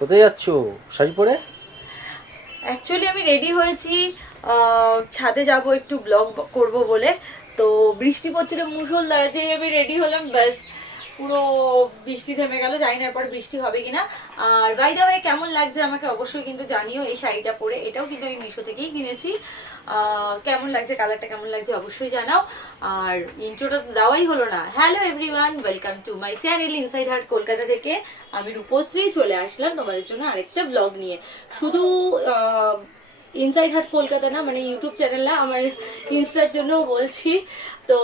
কোথায় যাচ্ছ শাড়ি পরে? অ্যাকচুয়ালি আমি রেডি হয়েছি, ছাদে যাব একটু ব্লগ করব বলে। তো বৃষ্টি পড়ছিল মুষলধারে, যেই আমি রেডি হলাম ব্যাস পুরো বৃষ্টি থেমে গেল। জানি না এরপর বৃষ্টি হবে কিনা। আর বাই দ্য ওয়ে কেমন লাগছে আমাকে অবশ্যই কিন্তু জানিও এই শাড়িটা পরে। এটাও কিন্তু আমি মিশো থেকেই কিনেছি। কেমন লাগছে, কালারটা কেমন লাগছে অবশ্যই জানাও। আর ইন্ট্রোটা তো দেওয়াই হলো না। Hello everyone, welcome to my channel inside heart Kolkata থেকে। আমি রূপশ্রী চলে আসলাম তোমাদের জন্য আরেকটা ব্লগ নিয়ে। শুধু ইনসাইড হার্ট কলকাতা না, মানে ইউটিউব চ্যানেল না, আমার ইনস্টার জন্য বলছি। তো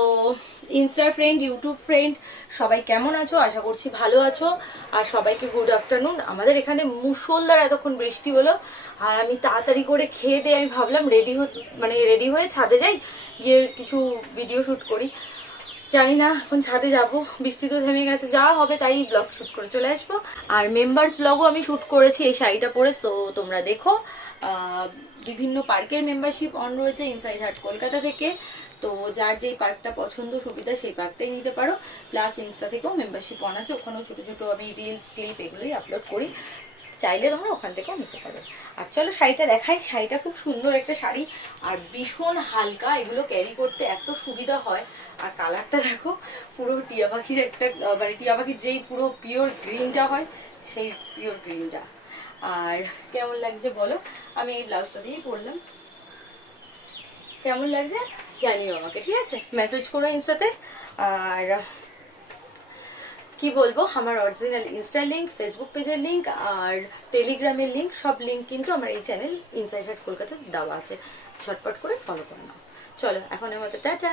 ইনস্টার ফ্রেন্ড, ইউটিউব ফ্রেন্ড, সবাই কেমন আছো? আশা করছি ভালো আছো। আর সবাইকে গুড আফটারনুন। আমাদের এখানে মুষলধার এতক্ষণ বৃষ্টি হলো, আর আমি তাড়াতাড়ি করে খেয়ে দিয়ে আমি ভাবলাম রেডি হয়ে ছাদে যাই, গিয়ে কিছু ভিডিও শুট করি। জানি না এখন ছাদে যাব, বৃষ্টি তো থেমে গেছে, যা হবে তাই ব্লগ শুট করে চলে আসবো। আর মেম্বার্স ব্লগও আমি শুট করেছি এই শাড়িটা পরে, সো তোমরা দেখো। বিভিন্ন পার্কের মেম্বারশিপ অন রয়েছে ইনসাইড হার্ট কলকাতা থেকে। তো যার যেই পার্কটা পছন্দ সুবিধা সেই পার্কটাই নিতে পারো। প্লাস ইনস্টা থেকেও মেম্বারশিপ অন আছে, ওখানেও ছোট ছোট আমি রিলস ক্লিপ এগুলোই আপলোড করি, চাইলে তোমরা ওখান থেকেও নিতে পারো। আর চলো শাড়িটা দেখাই। শাড়িটা খুব সুন্দর একটা শাড়ি, আর ভীষণ হালকা, এগুলো ক্যারি করতে এত সুবিধা হয়। আর কালারটা দেখো, পুরো টিয়া পাখির একটা মানে টিয়া পাখির যেই পুরো পিওর গ্রিনটা হয় সেই পিওর গ্রিনটা। আর কেমন লাগছে বলো? আমি এই ব্লাউজটা দিয়েই পরলাম। কেমন লাগছে জানিও আমাকে, ঠিক আছে? মেসেজ করো ইনস্টাতে। আর কি বলবো, আমার অরিজিনাল ইনস্টার লিঙ্ক, ফেসবুক পেজের লিঙ্ক আর টেলিগ্রামের লিঙ্ক, সব লিঙ্ক কিন্তু আমার এই চ্যানেল ইনসাইড হার্ট কলকাতা দেওয়া আছে। ঝটপট করে ফলো করে নাও। চলো এখন মতো টাটা।